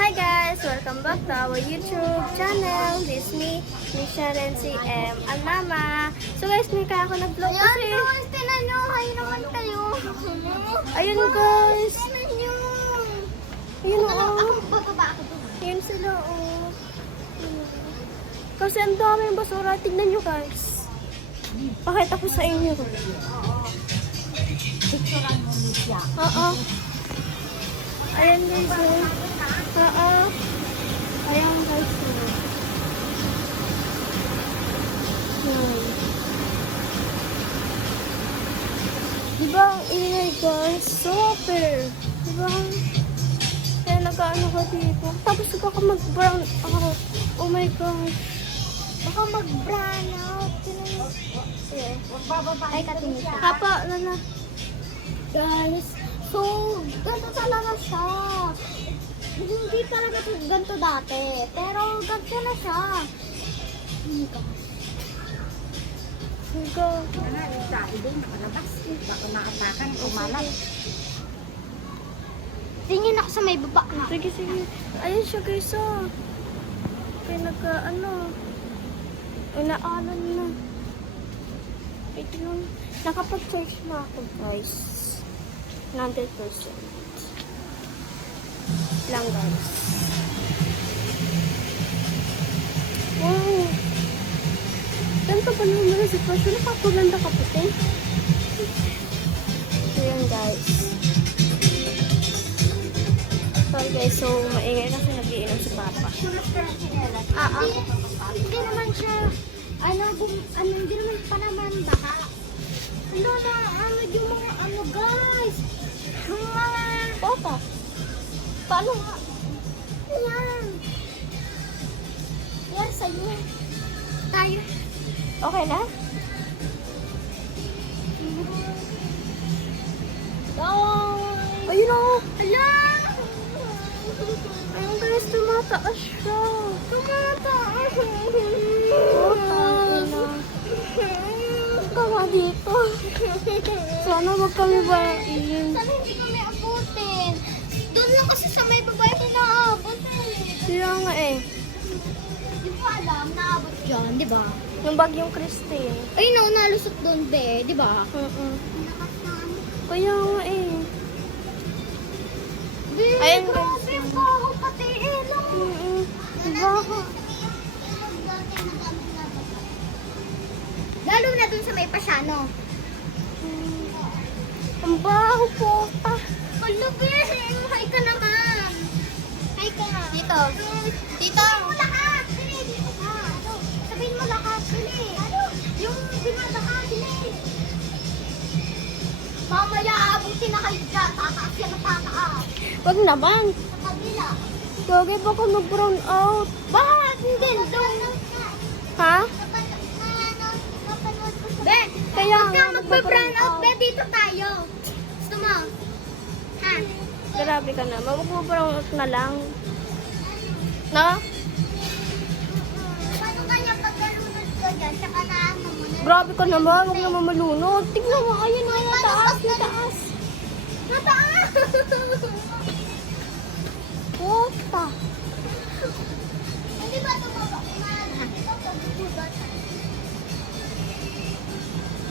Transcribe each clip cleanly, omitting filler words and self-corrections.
Hi guys! Welcome back to our YouTube channel. This is me, Nisha Renzi M. Alama. So guys, may kaya ako nag-vlog kasi. Ayan guys, tinan nyo. Hay naman kayo. Ayun guys. Tinan nyo. Ayun Ako, o. bababa ako doon. Ayun sila o. Kasi ang daming basura. Tignan nyo guys. Pakita ko sa inyo. Picturean mo niya. Oo. Ayan guys. Oo. Ayan guys. Diba ang ingay guys? Super! Diba? Kaya nag-ano ka dito. Tapos baka mag-brown out. Oh my gosh. Baka mag-brown out. Yeah. Magbababa. Ay, katingin ka. Hapa, lala. Guys, so, ganito talaga siya. Hindi talaga ganito dati. Pero, ganito na siya. Oh my gosh. Higa. Tingin ako sa may baba na. Sige, sige. Ayun siya guys ah. Kaya nagka-ano. Inaalan na. Ito nun. Nakapag-charge na ako guys. 100% lang guys. Wow. Ganito pa naman na sitwasyon. Napapaganda ka puti. So yan guys. Sorry guys, so maingay na kasi nag-iinom si Papa. Hindi naman siya, hindi naman pa naman baka. Ano yung mga guys. Yung mga, Papa, paano nga? yan. Yan sa'yo. Tayo. Okay na? Ayun o! Hala! Ayun guys, tumataas siya. Tumataas. Huwag ka nga dito. Sana wag kami bayain. Sana hindi kami abutin. Doon lang kasi sa may babae na naabot eh. Kaya nga eh. Di ko alam, naabot dyan, di ba? Yung bagyong Christine. Ay no, nalusot doon be, di ba? Kaya nga eh. Di, Ayun, grabe guys. ko, pati ilong. Diba? Lalo na dun sa may pasyano. Ang baho po. Hala, be, hi ka naman. Hi ka nga. Dito. Dito. Sabihin mo lahat. Dili, dito ka. Sabihin mo lahat. Dili. Yung binada ka, dili. Mamaya, abutin na kayo dyan. Tataas yan ang tataas. Wag naman. Sa kabila. Gagay baka mag-brown out. Bakit? Hindi. Doon. Ha? Be, Kaya huwag nga, ka magpa-brown out. out. Be, dito tayo. Gusto mo? Ha? Grabe ka naman. Mag-brown out na lang. No? Paano kanya pagkalunod ko dyan? Tsaka na ano mo na? Grabe ka naman. Huwag naman malunod. Tignan mo. Ayun na. Nataas. Nataas. Mataas! Puta. Hindi ba tumaba?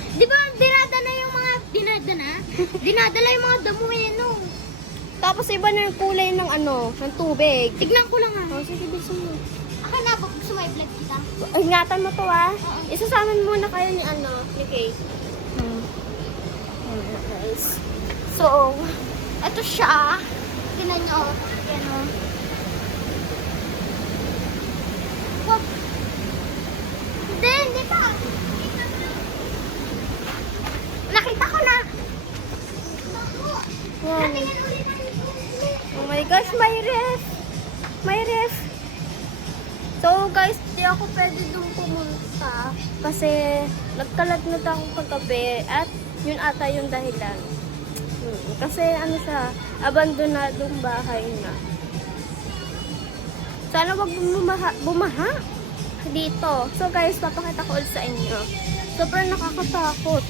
Di ba dinadala yung mga dinadala yung mga damo yan no? Tapos iba na yung kulay ng ano, ng tubig. Tignan ko lang Oh, sige, bisa mo. Ako na, baka gusto may vlog kita. Ingatan mo to ah. Isasaman muna kayo ni ano, ni Kate. Guys. So, Ito siya. Tignan nyo. Yan o. Wag. Hindi ka. Nakita ko na. yan. Tingnan ulit ang Oh my gosh, may ref. May ref. So guys, di ako pwede doon pumunta kasi nagkalagnat ako kagabi at yun ata yung dahilan. Kasi ano siya, abandonadong bahay na. Sana wag bumaha dito. So guys, papakita ko ulit sa inyo. Sobrang nakakatakot.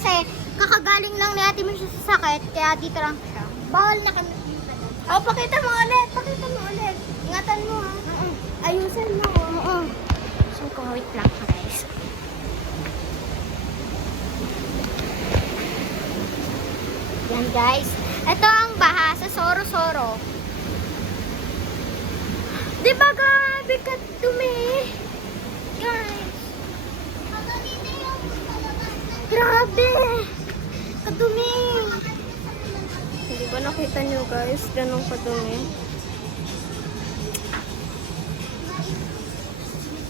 kasi kakagaling lang ni Ate Miss sa sakit, kaya dito lang siya. Bawal na kami. Oh, pakita mo ulit. Pakita mo ulit. Ingatan mo ha. Ayusin mo. Oo. So, wait lang guys. Yan guys. Ito ang baha sa Soro-Soro. Di ba gabi ka dumi? Guys. Grabe! Kadumi! Hindi ba nakita nyo guys? Ganun kadumi.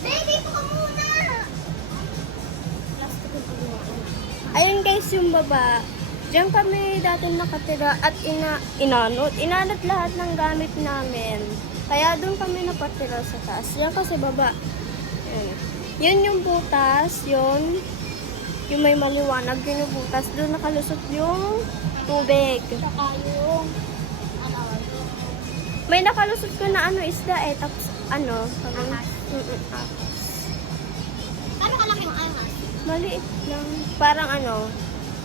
Baby, po ka muna! Ayun guys yung baba. Diyan kami dati nakatira at inanot lahat ng gamit namin. Kaya doon kami napatira sa taas. Yan kasi baba. Yun. Yun yung butas. Yun. Yung may maliwanag. Yun yung butas. Doon nakalusot yung tubig. Saka yung, May nakalusot ko na isda eh. Tapos parang, Ahas. ahas. ano kalaki yung ahas? Maliit lang. Parang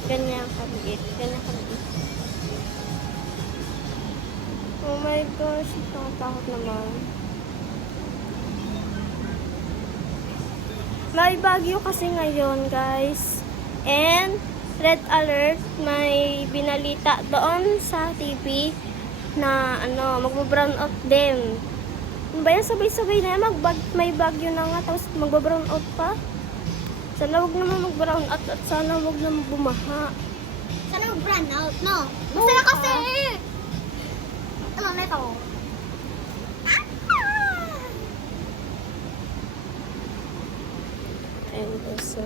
ganyan kaliit. Ganyan kaliit. Oh my gosh, nakatakot naman. May bagyo kasi ngayon, guys. And red alert, may binalita doon sa TV na magbo-brown out din. Ano ba yan? Sabay-sabay na yan. May bagyo na nga, tapos magbo-brown out pa. Sana huwag naman mag-brown out at sana huwag naman bumaha. Sana mag-brand out, no? Oo, Masaya ah. kasi! Ano na ito? And also,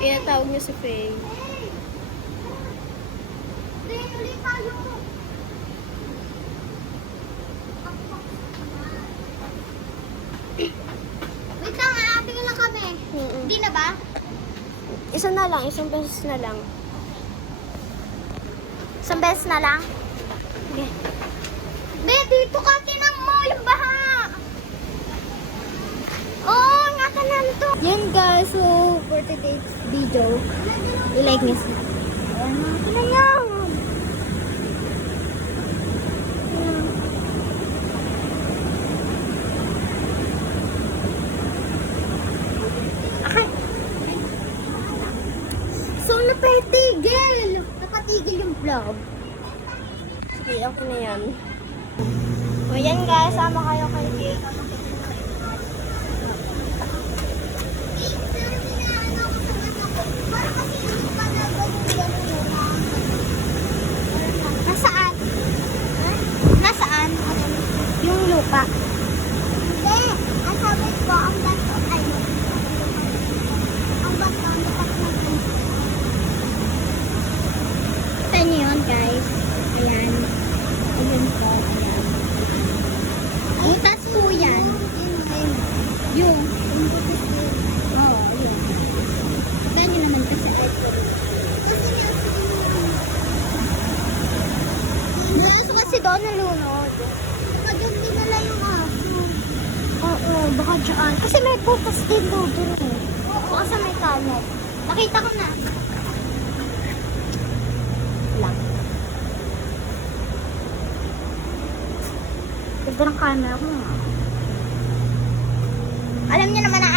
tinatawag niyo si Faye. Then, ulit tayo. Wait lang, aating lang kami. Hindi na ba? Isa na lang, isang beses na lang. Isang beses na lang? Okay. Be, dito ka, tinang mo yung baha. Oh, ingatan na nito. Yan guys, so for today's video, i-like niyo siya. Ano na yan? So, napatigil! Napatigil yung vlog. Sige, okay na yan. O yan guys, sama kayo kay Kay. Nasaan? Nasaan? Yung lupa. Hindi. Ang sabi ko, ang bato ay ang bato ang dapat natin. Ito niyo yun guys. Ayan. Ayan po. Ayan. Butas po yan. Yung. Oo, yun. Ito niyo naman kasi Nasa kasi doon nalunod. Baka doon dinala yung aso. oo, baka dyan. Kasi may butas din doon eh. Baka sa may kalat. Nakita ko na. Lang. Ganda ng camera ko. Alam niyo naman na